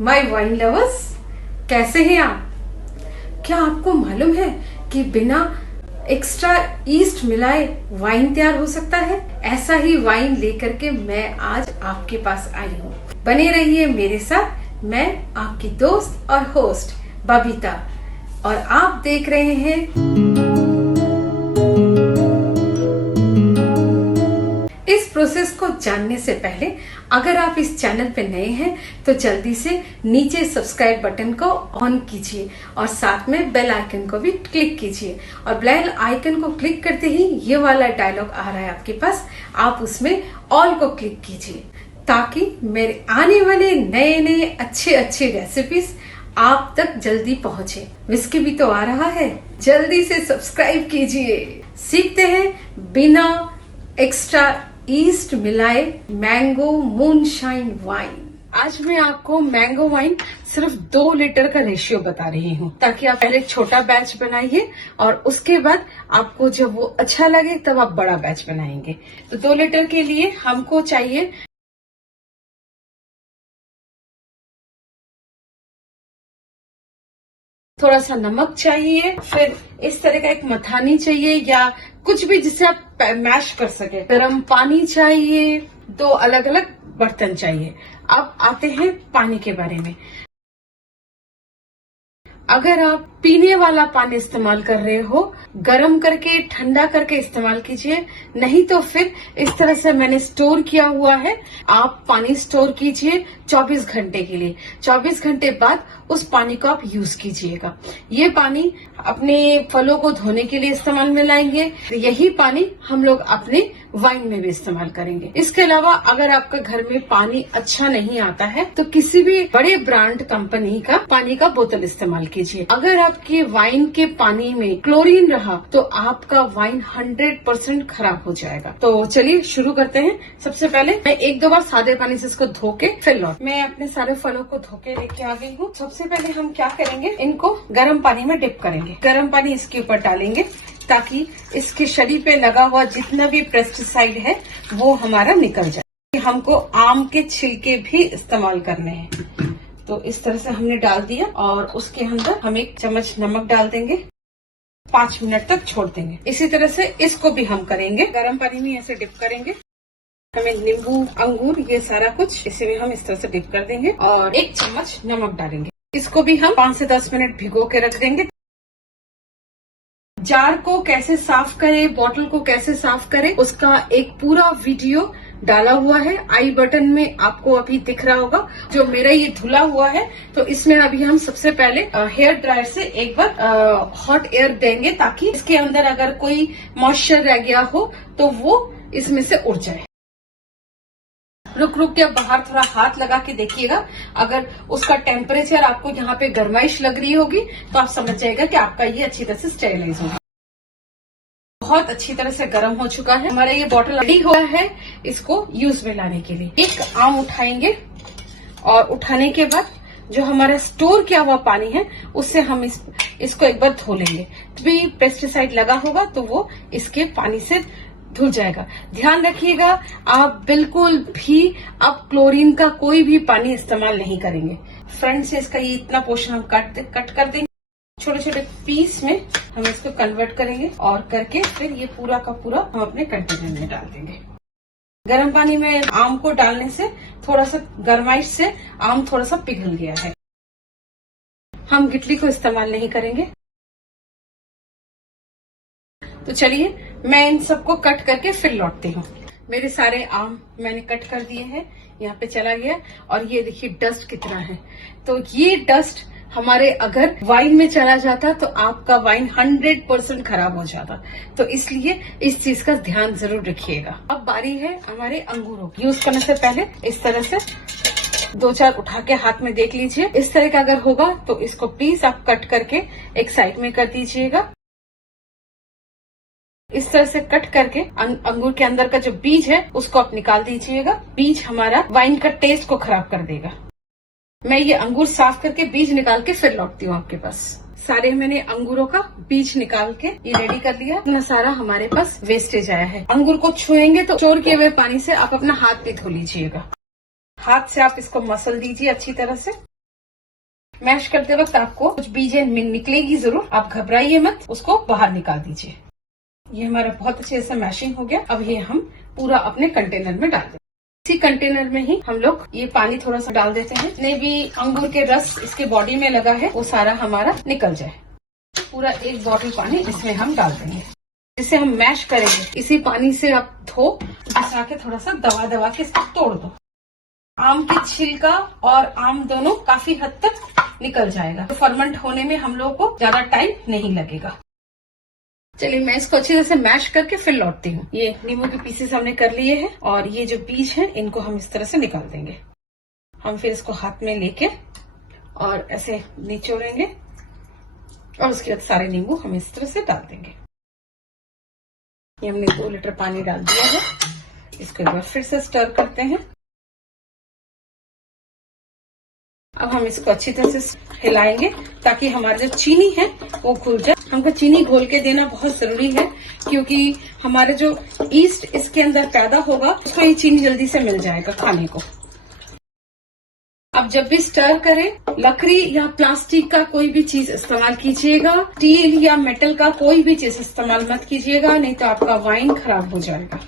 My wine lovers, कैसे हैं आप? क्या आपको मालूम है कि बिना एक्स्ट्रा ईस्ट मिलाए वाइन तैयार हो सकता है? ऐसा ही वाइन लेकर के मैं आज आपके पास आई हूँ। बने रहिए मेरे साथ। मैं आपकी दोस्त और होस्ट बबीता और आप देख रहे हैं इस प्रोसेस को जानने से पहले अगर आप इस चैनल पे नए हैं तो जल्दी से नीचे सब्सक्राइब बटन को ऑन कीजिए और साथ में बेल आइकन को भी क्लिक कीजिए। और बेल आइकन को क्लिक करते ही ये वाला डायलॉग आ रहा है आपके पास, आप उसमें ऑल को क्लिक कीजिए ताकि मेरे आने वाले नए अच्छे रेसिपीज आप तक जल्दी पहुंचे। विस्की भी तो आ रहा है, जल्दी से सब्सक्राइब कीजिए। सीखते हैं बिना एक्स्ट्रा ईस्ट मिलाए मैंगो मूनशाइन वाइन। आज मैं आपको मैंगो वाइन सिर्फ 2 लीटर का रेशियो बता रही हूँ ताकि आप पहले छोटा बैच बनाइए और उसके बाद आपको जब वो अच्छा लगे तब आप बड़ा बैच बनाएंगे। तो 2 लीटर के लिए हमको चाहिए थोड़ा सा नमक चाहिए, फिर इस तरह का एक मथानी चाहिए या कुछ भी जिससे आप मैश कर सके। गर्म पानी चाहिए, 2 अलग अलग बर्तन चाहिए। अब आते हैं पानी के बारे में। अगर आप पीने वाला पानी इस्तेमाल कर रहे हो, गर्म करके ठंडा करके इस्तेमाल कीजिए, नहीं तो फिर इस तरह से मैंने स्टोर किया हुआ है, आप पानी स्टोर कीजिए 24 घंटे के लिए। 24 घंटे बाद उस पानी को आप यूज कीजिएगा। ये पानी अपने फलों को धोने के लिए इस्तेमाल में लाएंगे, यही पानी हम लोग अपने वाइन में भी इस्तेमाल करेंगे। इसके अलावा अगर आपका घर में पानी अच्छा नहीं आता है तो किसी भी बड़े ब्रांड कंपनी का पानी का बोतल इस्तेमाल कीजिए। अगर आपके वाइन के पानी में क्लोरीन रहा तो आपका वाइन 100% खराब हो जाएगा। तो चलिए शुरू करते हैं। सबसे पहले मैं 1-2 बार सादे पानी से इसको धो के फिर लौट। मैं अपने सारे फलों को धो के लेके आ गई हूँ। सबसे पहले हम क्या करेंगे, इनको गर्म पानी में डिप करेंगे। गर्म पानी इसके ऊपर डालेंगे ताकि इसके शरीर पे लगा हुआ जितना भी पेस्टिसाइड है वो हमारा निकल जाए। हमको आम के छिलके भी इस्तेमाल करने हैं। तो इस तरह से हमने डाल दिया और उसके अंदर हम 1 चम्मच नमक डाल देंगे। 5 मिनट तक छोड़ देंगे। इसी तरह से इसको भी हम करेंगे, गर्म पानी में ऐसे डिप करेंगे। हमें नींबू, अंगूर, ये सारा कुछ इसी में हम इस तरह से डिप कर देंगे और 1 चम्मच नमक डालेंगे। इसको भी हम 5 से 10 मिनट भिगो के रख देंगे। जार को कैसे साफ करें, बॉटल को कैसे साफ करें, उसका एक पूरा वीडियो डाला हुआ है। आई बटन में आपको अभी दिख रहा होगा। जो मेरा ये धुला हुआ है तो इसमें अभी हम सबसे पहले हेयर ड्रायर से एक बार हॉट एयर देंगे ताकि इसके अंदर अगर कोई मॉइस्चर रह गया हो तो वो इसमें से उड़ जाए। रुक के बाहर थोड़ा हाथ लगा के देखिएगा। अगर उसका टेम्परेचर आपको यहाँ पे गर्माइश लग रही होगी तो आप समझ जाएगा कि आपका ये अच्छी तरह से स्टेरिलाइज होगा। बहुत अच्छी तरह से गर्म हो चुका है। हमारा ये बॉटल रेडी हुआ है इसको यूज में लाने के लिए। एक आम उठाएंगे और उठाने के बाद जो हमारा स्टोर किया हुआ पानी है उससे हम इसको एक बार धो लेंगे। भी पेस्टिसाइड लगा होगा तो वो इसके पानी से धुल जाएगा। ध्यान रखिएगा, आप बिल्कुल भी अब क्लोरीन का कोई भी पानी इस्तेमाल नहीं करेंगे। फ्रंट से इसका ये इतना पोर्शन हम कट कर देंगे। छोटे छोटे पीस में हम इसको कन्वर्ट करेंगे और करके फिर ये पूरा का पूरा हम अपने कंटेनर में डाल देंगे। गर्म पानी में आम को डालने से थोड़ा सा गर्माइश से आम थोड़ा सा पिघल गया है। हम गिटली को इस्तेमाल नहीं करेंगे। तो चलिए मैं इन सबको कट करके फिर लौटती हूँ। मेरे सारे आम मैंने कट कर दिए हैं, यहाँ पे चला गया और ये देखिए डस्ट कितना है। तो ये डस्ट हमारे अगर वाइन में चला जाता तो आपका वाइन 100% खराब हो जाता। तो इसलिए इस चीज का ध्यान जरूर रखिएगा। अब बारी है हमारे अंगूरों की। यूज करने से पहले इस तरह से 2-4 उठा के हाथ में देख लीजिए। इस तरह का अगर होगा तो इसको प्लीज आप कट करके एक साइड में कर दीजिएगा। इस तरह से कट करके अंगूर के अंदर का जो बीज है उसको आप निकाल दीजिएगा। बीज हमारा वाइन का टेस्ट को खराब कर देगा। मैं ये अंगूर साफ करके बीज निकाल के फिर लौटती हूँ आपके पास। सारे मैंने अंगूरों का बीज निकाल के ये रेडी कर लिया। इतना सारा हमारे पास वेस्टेज आया है। अंगूर को छुएंगे तो स्टोर किए हुए पानी से आप अपना हाथ भी धो लीजिएगा। हाथ से आप इसको मसल दीजिए अच्छी तरह से। मैश करते वक्त आपको कुछ बीजें निकलेगी जरूर, आप घबराइए मत, उसको बाहर निकाल दीजिए। ये हमारा बहुत अच्छे से मैशिंग हो गया। अब ये हम पूरा अपने कंटेनर में डाल दें। इसी कंटेनर में ही हम लोग ये पानी थोड़ा सा डाल देते हैं, जितने भी अंगूर के रस इसके बॉडी में लगा है वो सारा हमारा निकल जाए। पूरा 1 बॉटल पानी इसमें हम डाल देंगे, जिसे हम मैश करेंगे। इसी पानी से आप धो बचा के थोड़ा सा दबा के इसको तोड़ दो। आम की छिलका और आम दोनों काफी हद तक निकल जाएगा, तो फर्मेंट होने में हम लोगों को ज्यादा टाइम नहीं लगेगा। चलिए मैं इसको अच्छी तरह से मैश करके फिर लौटती हूँ। ये नींबू के पीसेस हमने कर लिए हैं और ये जो बीज है इनको हम इस तरह से निकाल देंगे। हम फिर इसको हाथ में लेके और ऐसे निचोड़ेंगे और उसके बाद सारे नींबू हम इस तरह से डाल देंगे। ये हमने 2 लीटर पानी डाल दिया है। इसको एक बार फिर से स्टर करते हैं। अब हम इसको अच्छी तरह से हिलाएंगे ताकि हमारा जो चीनी है वो घुल जाए। हमको चीनी घोल के देना बहुत जरूरी है, क्योंकि हमारे जो ईस्ट इसके अंदर पैदा होगा उसको ये चीनी जल्दी से मिल जाएगा खाने को। अब जब भी स्टर करें, लकड़ी या प्लास्टिक का कोई भी चीज इस्तेमाल कीजिएगा। स्टील या मेटल का कोई भी चीज इस्तेमाल मत कीजिएगा, नहीं तो आपका वाइन खराब हो जाएगा।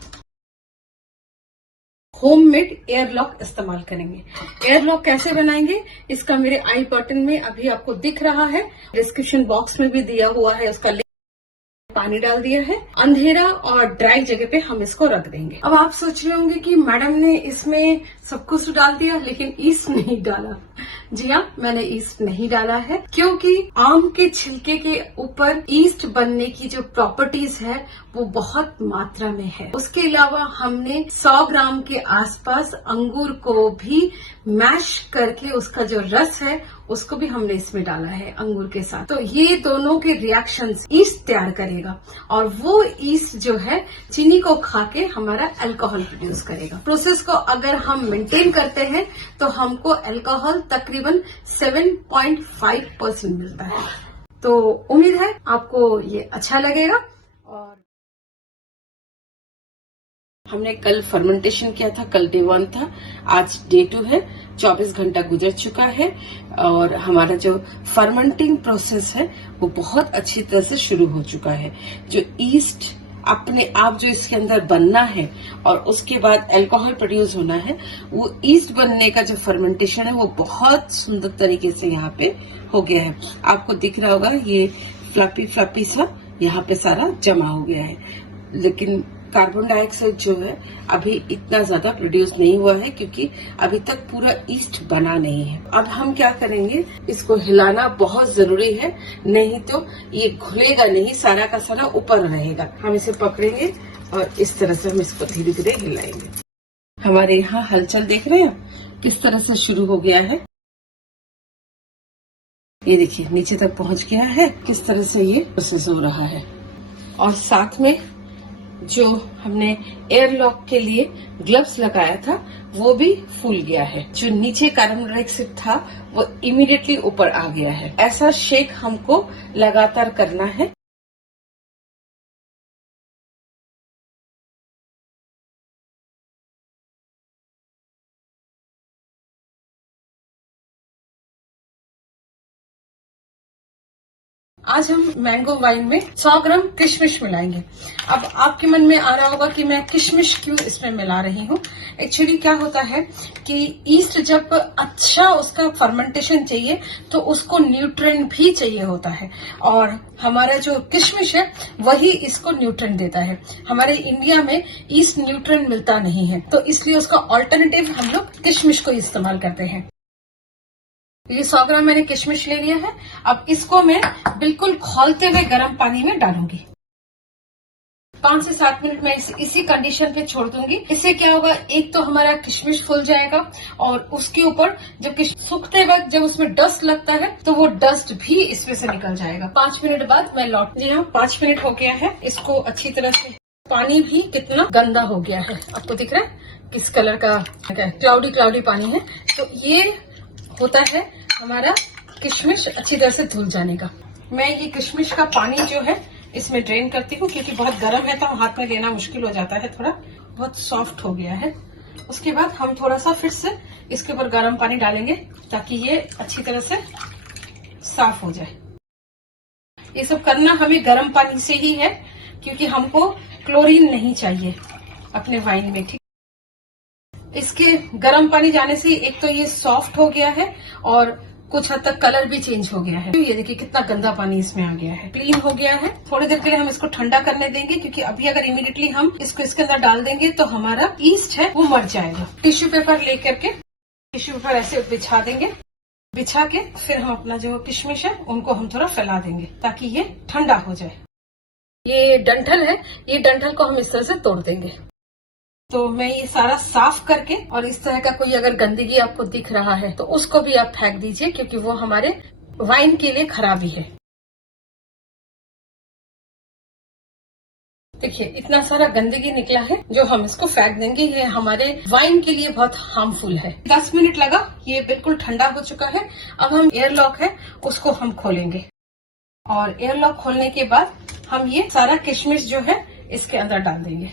होममेड एयरलॉक इस्तेमाल करेंगे। एयरलॉक कैसे बनाएंगे इसका मेरे आई बटन में अभी आपको दिख रहा है, डिस्क्रिप्शन बॉक्स में भी दिया हुआ है उसका लिंक। पानी डाल दिया है, अंधेरा और ड्राई जगह पे हम इसको रख देंगे। अब आप सोच रहे होंगे कि मैडम ने इसमें सब कुछ डाल दिया लेकिन ईस्ट नहीं डाला। जी हाँ, मैंने ईस्ट नहीं डाला है, क्योंकि आम के छिलके के ऊपर ईस्ट बनने की जो प्रॉपर्टीज है वो बहुत मात्रा में है। उसके अलावा हमने 100 ग्राम के आसपास अंगूर को भी मैश करके उसका जो रस है उसको भी हमने इसमें डाला है अंगूर के साथ। तो ये दोनों के रिएक्शंस ईस्ट तैयार करेगा और वो ईस्ट जो है चीनी को खा के हमारा अल्कोहल प्रोड्यूस करेगा। प्रोसेस को अगर हम मेंटेन करते हैं तो हमको अल्कोहल तकरीबन 7.5% मिलता है। तो उम्मीद है आपको ये अच्छा लगेगा। और हमने कल फर्मेंटेशन किया था, कल डे 1 था, आज डे 2 है। 24 घंटा गुजर चुका है और हमारा जो फर्मेंटिंग प्रोसेस है वो बहुत अच्छी तरह से शुरू हो चुका है। जो ईस्ट अपने आप जो इसके अंदर बनना है और उसके बाद अल्कोहल प्रोड्यूस होना है, वो ईस्ट बनने का जो फर्मेंटेशन है वो बहुत सुंदर तरीके से यहाँ पे हो गया है। आपको दिख रहा होगा ये फ्लफी सा यहाँ पे सारा जमा हो गया है, लेकिन कार्बन डाइऑक्साइड जो है अभी इतना ज्यादा प्रोड्यूस नहीं हुआ है क्योंकि अभी तक पूरा ईस्ट बना नहीं है। अब हम क्या करेंगे, इसको हिलाना बहुत जरूरी है, नहीं तो ये घुलेगा नहीं, सारा का सारा ऊपर रहेगा। हम इसे पकड़ेंगे और इस तरह से हम इसको धीरे धीरे हिलाएंगे। हमारे यहाँ हलचल देख रहे हैं किस तरह से शुरू हो गया है। ये देखिए नीचे तक पहुंच गया है, किस तरह से ये प्रोसेस हो रहा है। और साथ में जो हमने एयरलॉक के लिए ग्लव्स लगाया था वो भी फूल गया है। जो नीचे कार्बन डाइऑक्साइड था वो इमीडिएटली ऊपर आ गया है। ऐसा शेक हमको लगातार करना है। आज हम मैंगो वाइन में 100 ग्राम किशमिश मिलाएंगे। अब आपके मन में आ रहा होगा कि मैं किशमिश क्यों इसमें मिला रही हूँ। एक्चुअली क्या होता है कि ईस्ट जब अच्छा उसका फर्मेंटेशन चाहिए तो उसको न्यूट्रिएंट भी चाहिए होता है, और हमारा जो किशमिश है वही इसको न्यूट्रिएंट देता है। हमारे इंडिया में ईस्ट न्यूट्रिएंट मिलता नहीं है, तो इसलिए उसका ऑल्टरनेटिव हम लोग किशमिश को इस्तेमाल करते हैं। ये 100 ग्राम मैंने किशमिश ले लिया है। अब इसको मैं बिल्कुल खौलते हुए गर्म पानी में डालूंगी। 5 से 7 मिनट में इसी कंडीशन पे छोड़ दूंगी। इससे क्या होगा, एक तो हमारा किशमिश फूल जाएगा और उसके ऊपर जब सूखते वक्त जब उसमें डस्ट लगता है तो वो डस्ट भी इसमें से निकल जाएगा। 5 मिनट बाद मैं लौट। जी हाँ, 5 मिनट हो गया है। इसको अच्छी तरह से, पानी भी कितना गंदा हो गया है, आपको दिख रहा है किस कलर का, क्लाउडी पानी है। तो ये होता है हमारा किशमिश अच्छी तरह से धुल जाने का। मैं ये किशमिश का पानी जो है इसमें ड्रेन करती हूँ, क्योंकि बहुत गर्म है तो हाथ में लेना मुश्किल हो जाता है। थोड़ा बहुत सॉफ्ट हो गया है। उसके बाद हम थोड़ा सा फिर से इसके ऊपर गर्म पानी डालेंगे ताकि ये अच्छी तरह से साफ हो जाए। ये सब करना हमें गर्म पानी से ही है, क्योंकि हमको क्लोरीन नहीं चाहिए अपने वाइन में। ठीक, इसके गर्म पानी जाने से एक तो ये सॉफ्ट हो गया है और कुछ हद तक कलर भी चेंज हो गया है। ये देखिए कितना गंदा पानी इसमें आ गया है, क्लीन हो गया है। थोड़ी देर के लिए हम इसको ठंडा करने देंगे, क्योंकि अभी अगर इमीडिएटली हम इसको इसके अंदर डाल देंगे तो हमारा ईस्ट है वो मर जाएगा। टिश्यू पेपर लेकर के टिश्यू पेपर ऐसे बिछा देंगे, बिछा के फिर हम अपना जो किशमिश है उनको हम थोड़ा फैला देंगे ताकि ये ठंडा हो जाए। ये डंठल है, ये डंठल को हम इस तरह से तोड़ देंगे। तो मैं ये सारा साफ करके, और इस तरह का कोई अगर गंदगी आपको दिख रहा है तो उसको भी आप फेंक दीजिए, क्योंकि वो हमारे वाइन के लिए खराबी है। देखिए इतना सारा गंदगी निकला है जो हम इसको फेंक देंगे, ये हमारे वाइन के लिए बहुत हार्मफुल है। 10 मिनट लगा, ये बिल्कुल ठंडा हो चुका है। अब हम एयरलॉक है उसको हम खोलेंगे, और एयरलॉक खोलने के बाद हम ये सारा किशमिश जो है इसके अंदर डाल देंगे।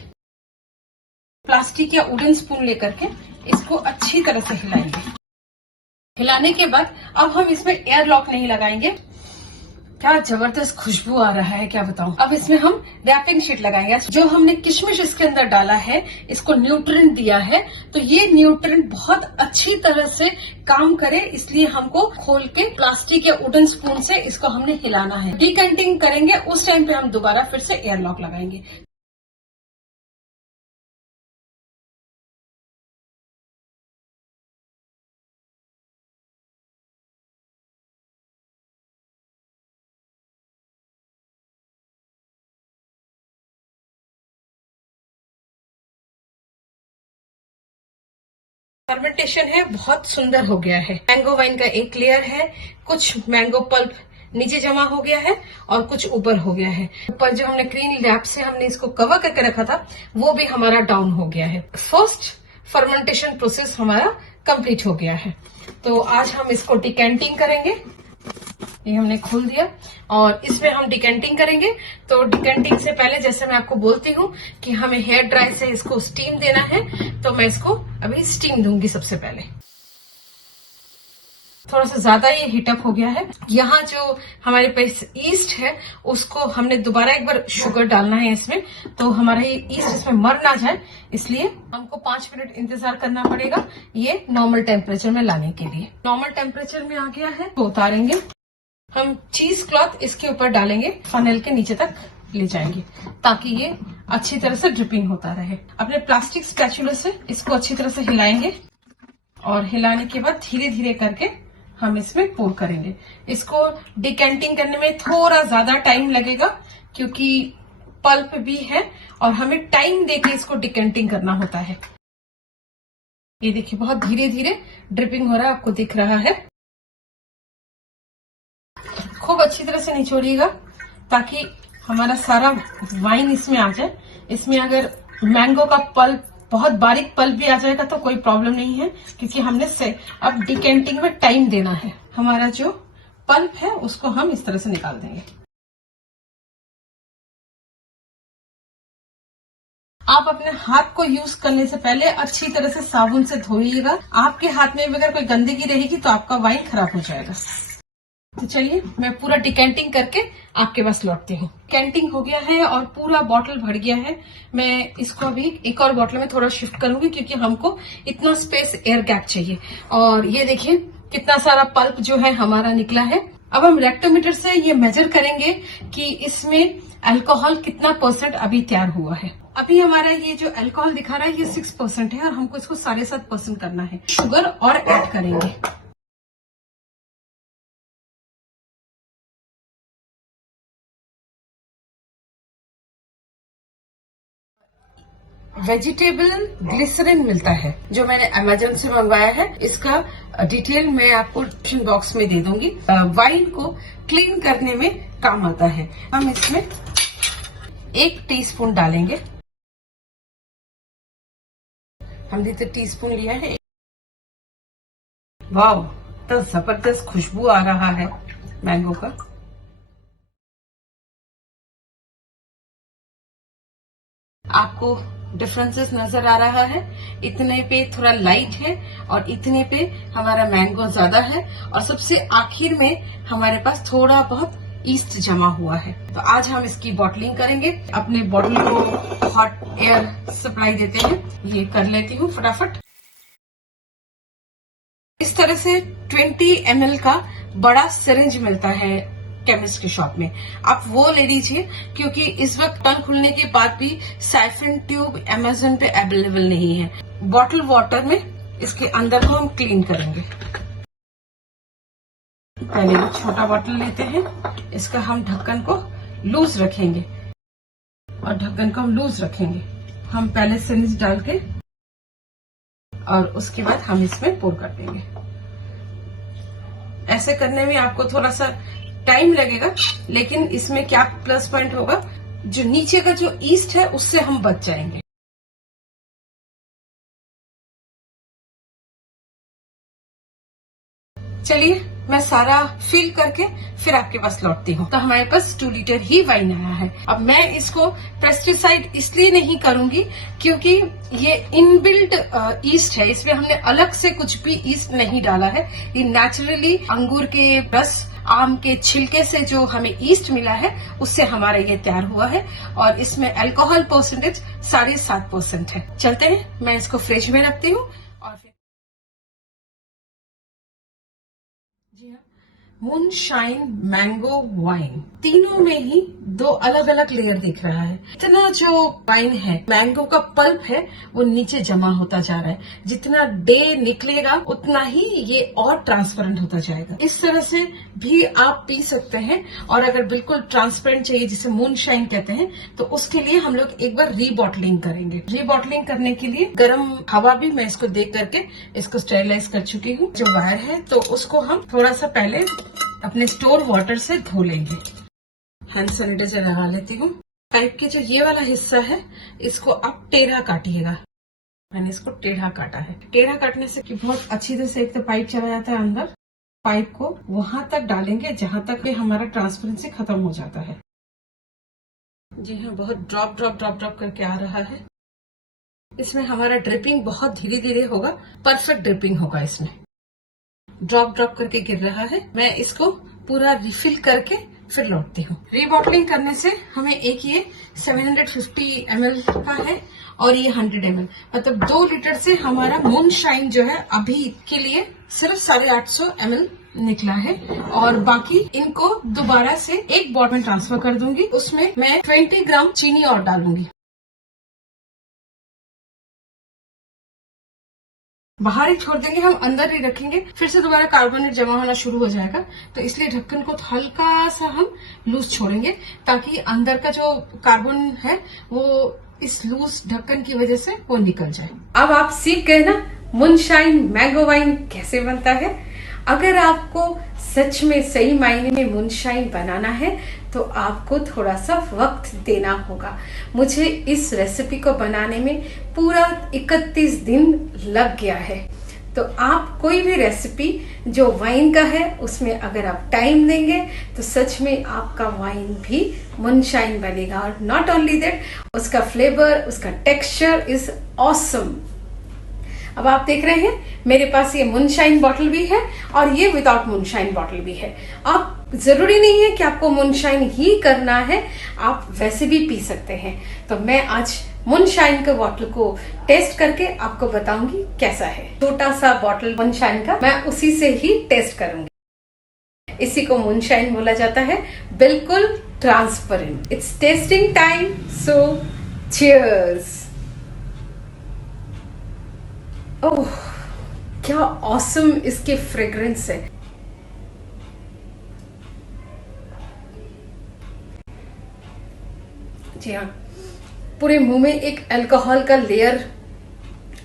प्लास्टिक या वुडन स्पून लेकर के इसको अच्छी तरह से हिलाएंगे। हिलाने के बाद अब हम इसमें एयरलॉक नहीं लगाएंगे। क्या जबरदस्त खुशबू आ रहा है, क्या बताऊं। अब इसमें हम रैपिंग शीट लगाएंगे। जो हमने किशमिश इसके अंदर डाला है, इसको न्यूट्रिएंट दिया है, तो ये न्यूट्रिएंट बहुत अच्छी तरह से काम करे, इसलिए हमको खोल के प्लास्टिक या वुडन स्पून से इसको हमने हिलाना है। डिकैंटिंग करेंगे, उस टाइम पे हम दोबारा फिर से एयरलॉक लगाएंगे। फर्मेंटेशन है बहुत सुंदर हो गया है। मैंगो वाइन का एक लेयर है, कुछ मैंगो पल्प नीचे जमा हो गया है और कुछ ऊपर हो गया है। ऊपर जो हमने ग्रीन लैप से हमने इसको कवर करके रखा था वो भी हमारा डाउन हो गया है। फर्स्ट फर्मेंटेशन प्रोसेस हमारा कंप्लीट हो गया है। तो आज हम इसको डिकेंटिंग करेंगे। ये हमने खोल दिया और इसमें हम डिकेंटिंग करेंगे। तो डिकेंटिंग से पहले जैसे मैं आपको बोलती हूँ कि हमें हेयर ड्राई से इसको स्टीम देना है, तो मैं इसको अभी स्टीम दूंगी। सबसे पहले थोड़ा सा ज्यादा ये हीटअप हो गया है। यहाँ जो हमारे पास ईस्ट है उसको हमने दोबारा एक बार शुगर डालना है इसमें, तो हमारा ये ईस्ट इसमें मर ना जाए, इसलिए हमको 5 मिनट इंतजार करना पड़ेगा ये नॉर्मल टेम्परेचर में लाने के लिए। नॉर्मल टेम्परेचर में आ गया है तो उतारेंगे। हम चीज क्लॉथ इसके ऊपर डालेंगे, फनेल के नीचे तक ले जाएंगे ताकि ये अच्छी तरह से ड्रिपिंग होता रहे। अपने प्लास्टिक स्पैचुला से इसको अच्छी तरह से हिलाएंगे और हिलाने के बाद धीरे धीरे करके हम इसमें पोर करेंगे। इसको डिकेंटिंग करने में थोड़ा ज्यादा टाइम लगेगा क्योंकि पल्प भी है और हमें टाइम देके इसको डिकेंटिंग करना होता है। ये देखिए बहुत धीरे धीरे ड्रिपिंग हो रहा है, आपको दिख रहा है। खूब अच्छी तरह से निचोड़िएगा ताकि हमारा सारा वाइन इसमें आ जाए। इसमें अगर मैंगो का पल्प, बहुत बारीक पल्प भी आ जाएगा तो कोई प्रॉब्लम नहीं है, क्योंकि हमने से अब डिकेंटिंग में टाइम देना है। हमारा जो पल्प है उसको हम इस तरह से निकाल देंगे। आप अपने हाथ को यूज करने से पहले अच्छी तरह से साबुन से धोइएगा। आपके हाथ में अगर कोई गंदगी रहेगी तो आपका वाइन खराब हो जाएगा। तो चलिए मैं पूरा डिकेंटिंग करके आपके पास लौटती हूँ। डिकेंटिंग हो गया है और पूरा बॉटल भर गया है। मैं इसको अभी एक और बॉटल में थोड़ा शिफ्ट करूंगी क्योंकि हमको इतना स्पेस एयर गैप चाहिए। और ये देखिए कितना सारा पल्प जो है हमारा निकला है। अब हम रेक्टोमीटर से ये मेजर करेंगे कि इसमें अल्कोहल कितना % अभी तैयार हुआ है। अभी हमारा ये जो अल्कोहल दिखा रहा है ये 6% है और हमको इसको 7.5% करना है। शुगर और ऐड करेंगे। वेजिटेबल ग्लिसरीन मिलता है जो मैंने अमेजोन से मंगवाया है। इसका डिटेल मैं आपको डिस्क्रिप्शन बॉक्स में दे दूंगी। वाइन को क्लीन करने में काम आता है। हम इसमें 1 टीस्पून डालेंगे। हमने तो टीस्पून लिया है। वाव, तो जबरदस्त खुशबू आ रहा है मैंगो का। आपको डिफरेंसेस नजर आ रहा है। इतने पे थोड़ा लाइट है और इतने पे हमारा मैंगो ज्यादा है, और सबसे आखिर में हमारे पास थोड़ा बहुत ईस्ट जमा हुआ है। तो आज हम इसकी बॉटलिंग करेंगे। अपने बॉटल को हॉट एयर सप्लाई देते हैं, ये कर लेती हूँ फटाफट। इस तरह से 20 ml का बड़ा सिरिंज मिलता है केमिस्ट की शॉप में, आप वो ले लीजिए, क्योंकि इस वक्त टन खुलने के बाद भी साइफन ट्यूब अमेज़न पे अवेलेबल नहीं है। बॉटल वाटर में इसके अंदर को हम क्लीन करेंगे। पहले एक छोटा बॉटल लेते हैं, इसका हम ढक्कन को लूज रखेंगे और ढक्कन को हम लूज रखेंगे। हम पहले सिरिंज डाल के और उसके बाद हम इसमें पोर कर देंगे। ऐसे करने में आपको थोड़ा सा टाइम लगेगा, लेकिन इसमें क्या प्लस पॉइंट होगा, जो नीचे का जो ईस्ट है उससे हम बच जाएंगे। चलिए मैं सारा फिल करके फिर आपके पास लौटती हूँ। तो हमारे पास 2 लीटर ही वाइन आया है। अब मैं इसको पेस्टिसाइड इसलिए नहीं करूंगी क्योंकि ये इनबिल्ट ईस्ट है, इसमें हमने अलग से कुछ भी ईस्ट नहीं डाला है। ये नेचुरली अंगूर के रस, आम के छिलके से जो हमें ईस्ट मिला है उससे हमारा ये तैयार हुआ है, और इसमें अल्कोहल परसेंटेज 7.5% है। चलते हैं, मैं इसको फ्रिज में रखती हूँ और फिर जी हाँ, मूनशाइन मैंगो वाइन, तीनों में ही 2 अलग अलग लेयर दिख रहा है। इतना जो वाइन है, मैंगो का पल्प है, वो नीचे जमा होता जा रहा है। जितना डे निकलेगा उतना ही ये और ट्रांसपेरेंट होता जाएगा। इस तरह से भी आप पी सकते हैं, और अगर बिल्कुल ट्रांसपेरेंट चाहिए जिसे मूनशाइन कहते हैं, तो उसके लिए हम लोग एक बार रीबॉटलिंग करेंगे। रीबॉटलिंग करने के लिए गर्म हवा भी मैं इसको देख करके इसको स्टेरिलाइज कर चुकी हूँ। जो वायर है तो उसको हम थोड़ा सा पहले अपने स्टोर वाटर से धो लेंगे। हैंड सैनिटाइजर लगा लेती हूँ। पाइप के जो ये वाला हिस्सा है, इसको आप टेढ़ा काटिएगा। मैंने इसको टेढ़ा काटा है। टेढ़ा काटने से कि बहुत अच्छी तरह से एक तो पाइप चला जाता है अंदर। पाइप को वहां तक डालेंगे जहां तक कि हमारा ट्रांसपेरेंसी खत्म हो जाता है। जी हाँ, बहुत ड्रॉप ड्रॉप ड्रॉप ड्रॉप करके आ रहा है। इसमें हमारा ड्रिपिंग बहुत धीरे धीरे होगा, परफेक्ट ड्रिपिंग होगा। इसमें ड्रॉप ड्रॉप करके गिर रहा है। मैं इसको पूरा रिफिल करके फिर लौटती हूँ। रीबॉटलिंग करने से हमें एक ये 750 ml का है और ये 100 ml, मतलब 2 लीटर से हमारा मूनशाइन जो है अभी के लिए सिर्फ 850 ml निकला है, और बाकी इनको दोबारा से एक बॉटल में ट्रांसफर कर दूंगी। उसमें मैं 20 ग्राम चीनी और डालूंगी। बाहर ही छोड़ देंगे, हम अंदर ही रखेंगे, फिर से दोबारा कार्बोनेट जमा होना शुरू हो जाएगा। तो इसलिए ढक्कन को हल्का सा हम लूज छोड़ेंगे, ताकि अंदर का जो कार्बन है वो इस लूज ढक्कन की वजह से वो निकल जाए। अब आप सीख गए ना मूनशाइन मैंगो वाइन कैसे बनता है। अगर आपको सच में सही मायने में मूनशाइन बनाना है तो आपको थोड़ा सा वक्त देना होगा। मुझे इस रेसिपी को बनाने में पूरा 31 दिन लग गया है। तो आप कोई भी रेसिपी जो वाइन का है उसमें अगर आप टाइम देंगे तो सच में आपका वाइन भी मूनशाइन बनेगा। और नॉट ओनली दैट, उसका फ्लेवर, उसका टेक्सचर इज ऑसम। अब आप देख रहे हैं मेरे पास ये मूनशाइन बॉटल भी है और ये विदाउट मूनशाइन बॉटल भी है। आप जरूरी नहीं है कि आपको मूनशाइन ही करना है, आप वैसे भी पी सकते हैं। तो मैं आज मूनशाइन के बॉटल को टेस्ट करके आपको बताऊंगी कैसा है। छोटा सा बॉटल मूनशाइन का, मैं उसी से ही टेस्ट करूंगी। इसी को मूनशाइन बोला जाता है, बिल्कुल transparent. It's testing time, so cheers. Oh, क्या ऑसम इसके फ्रेग्रेंस है। जी हाँ, पूरे मुंह में एक अल्कोहल का लेयर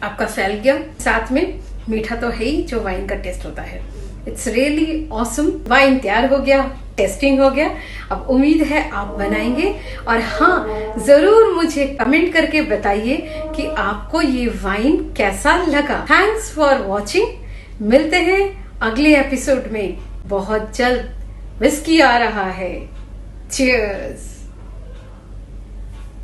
आपका फैल गया, साथ में मीठा तो है ही जो वाइन का टेस्ट होता है। It's really awesome. वाइन तैयार हो गया, टेस्टिंग हो गया। अब उम्मीद है आप बनाएंगे, और हाँ, जरूर मुझे कमेंट करके बताइए कि आपको ये वाइन कैसा लगा। Thanks for watching. मिलते हैं अगले एपिसोड में बहुत जल्द। विस्की आ रहा है। चीयर्स।